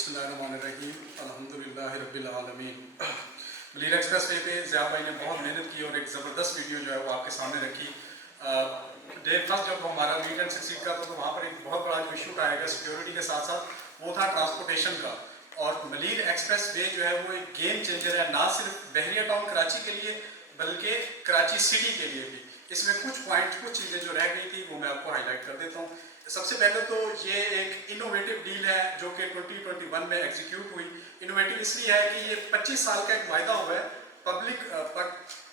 बिस्मिल्लाहिर्रहमानिर्रहीम अल्हम्दुलिल्लाहि रब्बिल आलमीन। मलीर एक्सप्रेस वे पे ज़िया भाई ने बहुत मेहनत की और एक ज़बरदस्त वीडियो जो है वो आपके सामने रखी। डे फर्स्ट जब हमारा मीट एंड सक्सीड का तो वहाँ पर एक बहुत बड़ा जो इशू आएगा सिक्योरिटी के साथ साथ वो था ट्रांसपोर्टेशन का। और मलीर एक्सप्रेस वे जो है वो एक गेम चेंजर है, ना सिर्फ बहरिया टाउन कराची के लिए बल्कि कराची सिटी के लिए भी। इसमें कुछ पॉइंट कुछ चीज़ें जो रह गई थी वो मैं आपको हाईलाइट कर देता हूँ। सबसे पहले तो ये एक इनोवेटिव डील है जो कि 2021 में एग्जीक्यूट हुई। इनोवेटिव इसलिए है कि ये 25 साल का एक वायदा हुआ है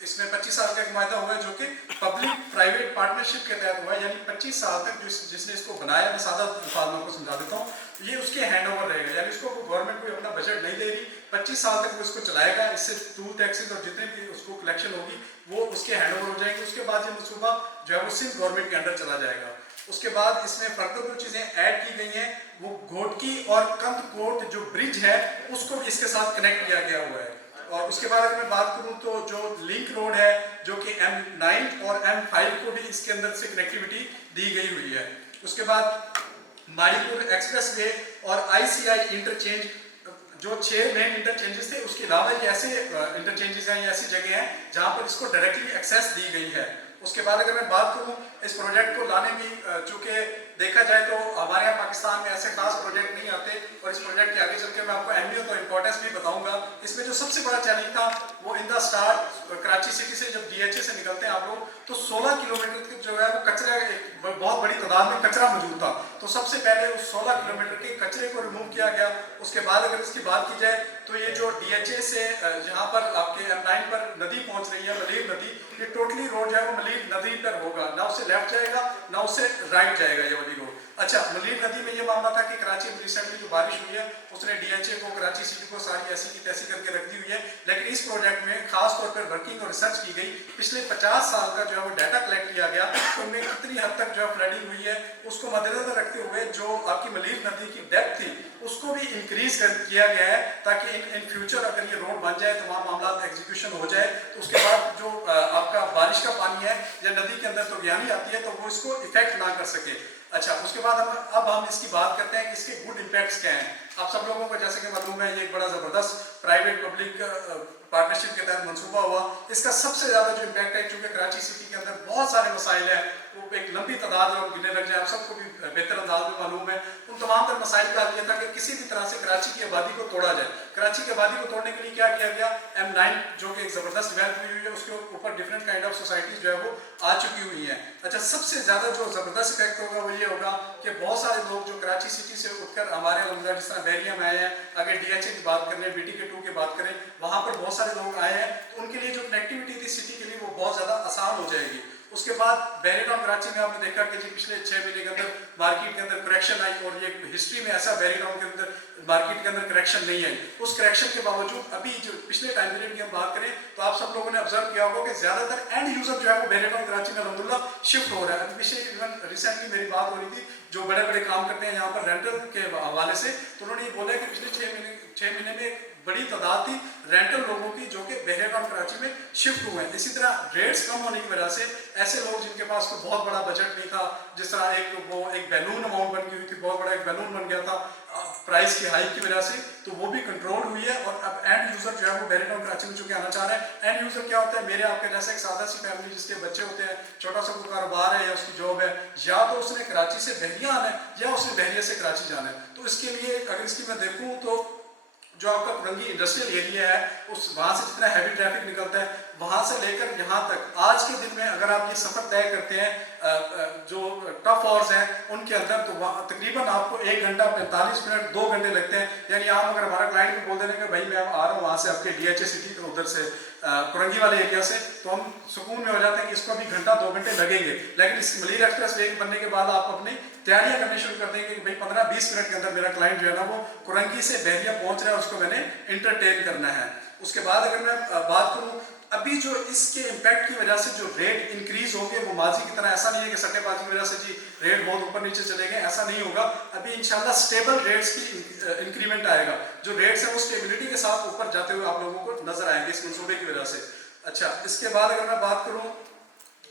इसमें 25 साल का एक वायदा हुआ है जो कि पब्लिक प्राइवेट पार्टनरशिप के तहत हुआ है, यानी 25 साल तक जिसने इसको बनाया, मैं सादा अल्फाज में आपको समझा देता हूँ, ये उसके हैंड ओवर रहेगा, यानी इसको गवर्नमेंट कोई अपना बजट नहीं दे रही, 25 साल तक वो इसको चलाएगा। इससे टूल टैक्सेस और जितने भी उसको कलेक्शन होगी वो उसके हैंड ओवर हो जाएंगे। उसके बाद ये मनसूबा जो है वो सिर्फ गवर्नमेंट के अंडर चला जाएगा। उसके बाद इसमें फर्दर जो चीज़ें ऐड की गई हैं वो घोटकी और कंदकोट जो ब्रिज है उसको भी इसके साथ कनेक्ट किया गया हुआ है। और उसके बाद अगर मैं बात करूं तो जो लिंक रोड है जो कि M9 और M5 को भी इसके अंदर से कनेक्टिविटी दी गई हुई है। उसके बाद मारीपुर एक्सप्रेस वे और ICI इंटरचेंज जो 6 मेन इंटरचेंजेस थे, उसके अलावा ये ऐसे इंटरचेंजेस हैं, ये ऐसी जगह हैं जहां पर इसको डायरेक्टली एक्सेस दी गई है। उसके बाद अगर मैं बात करूं इस प्रोजेक्ट को लाने की, चूँकि देखा जाए तो हमारे यहाँ पाकिस्तान में ऐसे खास प्रोजेक्ट नहीं आते, और इस प्रोजेक्ट के आगे चल के मैं आपको अहमियत और इम्पोर्टेंस भी बताऊंगा। इसमें जो सबसे बड़ा चैलेंज था वो in the start Karachi city से जब DHA से निकलते हैं आप लोग तो 16 किलोमीटर जो है वो कचरा, एक बहुत बड़ी तादाद में कचरा मौजूद था। तो सबसे पहले उस 16 किलोमीटर के कचरे को रिमूव किया गया। उसके बाद अगर इसकी बात की जाए तो ये जो DHA से जहाँ पर आपके M9 पर नदी पहुँच रही है, मलीर नदी, ये टोटली रोड जो है वो मलीर नदी पर होगा, ना उससे लेफ्ट जाएगा ना उससे राइट जाएगा ये वाली रोड। अच्छा, मलीर नदी में ये मामला था कि कराची में रिसेंटली जो बारिश हुई है उसने DHA को, कराची सिटी को सारी ऐसी की तैसी करके रख दी हुई है। लेकिन इस प्रोजेक्ट में खास तौर पर वर्किंग और रिसर्च की गई, पिछले 50 साल का जो है वो डाटा कलेक्ट किया गया, उनमें कितनी हद तक जो है फ्लडिंग हुई है उसको मद्देनजर रखते हुए जो आपकी मलीर नदी की डेप्थ थी उसको भी इंक्रीज किया गया है, ताकि इन फ्यूचर अगर ये रोड बन जाए तमाम मामला एग्जीक्यूशन हो जाए तो उसके बाद जो आपका बारिश का पानी है या नदी के अंदर तूफानी आती है तो वो इसको इफेक्ट ना कर सके। अच्छा, उसके बाद अब हम इसकी बात करते हैं कि इसके गुड इम्पैक्ट्स क्या हैं। आप सब लोगों को जैसे कि मालूम है ये एक बड़ा ज़बरदस्त प्राइवेट पब्लिक पार्टनरशिप के तहत मनसूबा हुआ। इसका सबसे ज़्यादा जो इम्पैक्ट है, चूँकि कराची सिटी के अंदर बहुत सारे मसाइल हैं, वो एक लंबी तादाद में गिनने लग जाए, आप सबको भी बेहतर अंदाज में मालूम है। उन तमाम तर मसाइल का हल ये था कि किसी भी तरह से कराची की आबादी को तोड़ा जाए। कराची की आबादी को तोड़ने के लिए क्या किया गया, M9 जो कि एक ज़बरदस्त डेवलप हुई है, उसके ऊपर डिफरेंट काइंड ऑफ सोसाइटीज़ जो है वो आ चुकी हुई हैं। अच्छा, सबसे ज़्यादा जो ज़बरदस्त इफेक्ट होगा वो ये होगा कि बहुत सारे लोग जो कराची सिटी से उठकर हमारे अलहमदिल्ला जिस तरह बहरिया में आए हैं, अगर DHA की बात करें, BTK2 की बात करें, वहाँ पर बहुत सारे लोग आए हैं, तो उनके लिए जो कनेक्टिविटी थी सिटी के लिए वो बहुत ज़्यादा आसान हो जाएगी। उसके बाद बहरिया टाउन कराची में आपने देखा कि जी पिछले 6 महीने के अंदर मार्केट के अंदर करेक्शन आई, और ये हिस्ट्री में ऐसा बहरिया टाउन के अंदर मार्केट के अंदर करेक्शन नहीं आई। उस करेक्शन के बावजूद अभी जो पिछले टाइम पीरियड की हम बात करें तो आप सब लोगों ने ऑब्जर्व किया होगा कि ज्यादातर एंड यूजर जो है वो बहरिया टाउन कराची में अल्हम्दुलिल्लाह शिफ्ट हो रहा है। अभी पिछले इवन रिसेंटली मेरी बात हो रही थी जो बड़े बड़े काम करते हैं यहाँ पर रेंटल के हवाले से, तो उन्होंने ये बोला कि पिछले 6 महीने में बड़ी तादाद थी रेंटल लोगों की जो कि बहरिया टाउन कराची में शिफ्ट हुए हैं। इसी तरह रेट्स कम होने की वजह से ऐसे लोग जिनके पास कोई बहुत बड़ा बजट नहीं था, जिस तरह एक बैलून अमाउंट बन गई हुई थी, बहुत बड़ा एक बैलून बन गया था प्राइस की हाइक की वजह से, तो वो भी कंट्रोल हुई है। और अब एंड यूजर जो है वो बहरिया टाउन कराची में चूंकि आना चाह रहे हैं। एंड यूजर क्या होता है, मेरे आपके जैसे एक सादा सी फैमिली जिसके बच्चे होते हैं, छोटा सा कोई कारोबार है या उसकी जॉब है, या तो उसने कराची से बहरिया आना है या उसने बहरिया से कराची जाना है। तो इसके लिए अगर इसकी मैं देखूँ तो जो आपका कुरंगी इंडस्ट्रियल एरिया है उस वहाँ से जितना हैवी ट्रैफिक निकलता है, वहाँ से लेकर यहाँ तक आज के दिन में अगर आप ये सफ़र तय करते हैं जो टफ आवर्स हैं उनके अंदर, तो वहाँ तकरीबन आपको 1 घंटा 45 मिनट 2 घंटे लगते हैं। यानी आप अगर हमारा क्लाइंट भी बोल देने कि भाई मैं आ रहा हूँ वहाँ से आपके DHA सिटी उधर से कुरंगी वाले एरिया से, तो हम सुकून में हो जाते हैं कि इसको अभी घंटा 2 घंटे लगेंगे। लेकिन इस मलीर एक्सप्रेस वे बनने के बाद आप अपनी तैयारियां करनी शुरू कर देंगे कि भाई 15-20 मिनट के अंदर मेरा क्लाइंट जो है ना वो कुरंगी से बहरिया पहुंच रहा है, उसको मैंने इंटरटेन करना है। उसके बाद अगर मैं बात करूं अभी जो इसके इम्पैक्ट की वजह से जो रेट इंक्रीज हो गए वो माजी की तरह ऐसा नहीं है कि सट्टेबाजी की वजह से जी रेट बहुत ऊपर नीचे चले गए, ऐसा नहीं होगा। अभी इंशाल्लाह स्टेबल रेट्स की इंक्रीमेंट आएगा, जो रेट्स है वो स्टेबिलिटी के साथ ऊपर जाते हुए आप लोगों को नजर आएंगे इस मंसूबे की वजह से। अच्छा, इसके बाद अगर मैं बात करूं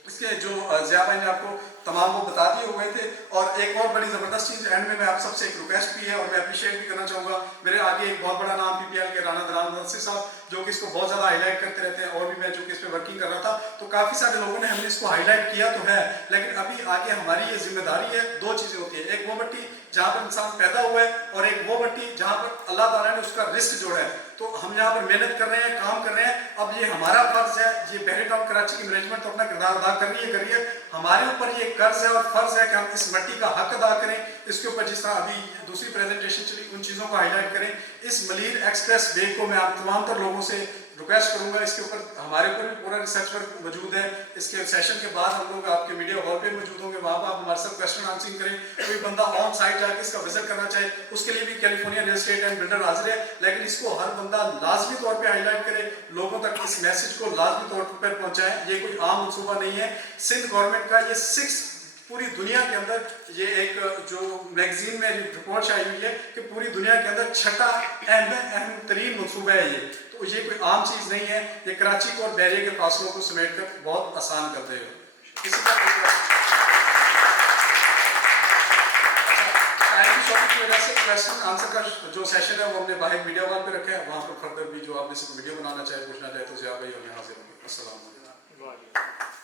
इसके जो ज़िया भाई ने आपको तमाम वो बता दिए हुए थे। और एक और बड़ी ज़बरदस्त चीज़ एंड में मैं आप सबसे एक रिक्वेस्ट भी है और मैं अप्रिशिएट भी करना चाहूँगा, मेरे आगे एक बहुत बड़ा नाम PPL के राना दरान नरसी साहब जो कि इसको बहुत ज़्यादा हाईलाइट करते रहते हैं, और भी मैं जो कि इस पर वर्किंग कर रहा था तो काफ़ी सारे लोगों ने हमने इसको हाईलाइट किया तो है, लेकिन अभी आगे हमारी ये जिम्मेदारी है। दो चीज़ें होती है, एक वो मिट्टी जहाँ पर इंसान पैदा हुआ है और एक वो मिट्टी जहाँ पर अल्लाह ताला ने उसका रिस्क जोड़ा है। तो हम यहाँ पर मेहनत कर रहे हैं, काम कर रहे हैं, अब ये हमारा फर्ज है, ये बहरी टाउन कराची की मैनेजमेंट तो अपना किरदार अदा कर रही है, हमारे ऊपर ये कर्ज है और फर्ज है कि हम इस मिट्टी का हक अदा करें। इसके ऊपर जिस तरह अभी दूसरी प्रेजेंटेशन चली उन चीज़ों को हाईलाइट करें। इस मलीर एक्सप्रेस वे को मैं आप तमाम तर लोगों से रिक्वेस्ट करूंगा, इसके ऊपर हमारे ऊपर भी पूरा रिसर्च वर्क मौजूद है। इसके सेशन के बाद हम लोग आपके मीडिया हॉल पे मौजूद होंगे, वहाँ पर आप हमारे साथ क्वेश्चन आंसरिंग करें। कोई बंदा ऑन साइट जाके इसका विजिट करना चाहे उसके लिए भी California real estate and builder हाजिर है, लेकिन इसको हर बंदा लाजमी तौर पर हाईलाइट करे, लोगों तक इस मैसेज को लाजमी तौर पर पहुँचाए। ये कोई आम मनसूबा नहीं है, सिंध गवर्नमेंट का ये 6 पूरी दुनिया के अंदर ये एक जो मैगजीन में रिपोर्ट आई हुई है कि पूरी दुनिया के अंदर छठा अहम तरीन मनसूबा है ये, तो ये कोई आम चीज़ नहीं है। ये कराची को और बहरिया के फासलों को समेट कर बहुत आसान कर देगा। इसी टाइम की शॉर्टेज की वजह से क्वेश्चन आंसर का जो सेशन है वो हमने बाहर मीडिया वॉल पे रखा है, वहाँ पर फर्दर भी जो आपने वीडियो बनाना चाहे पूछना चाहे तो ज़िया भाई हमें हाजिर होंगे। अस्सलाम वालेकुम।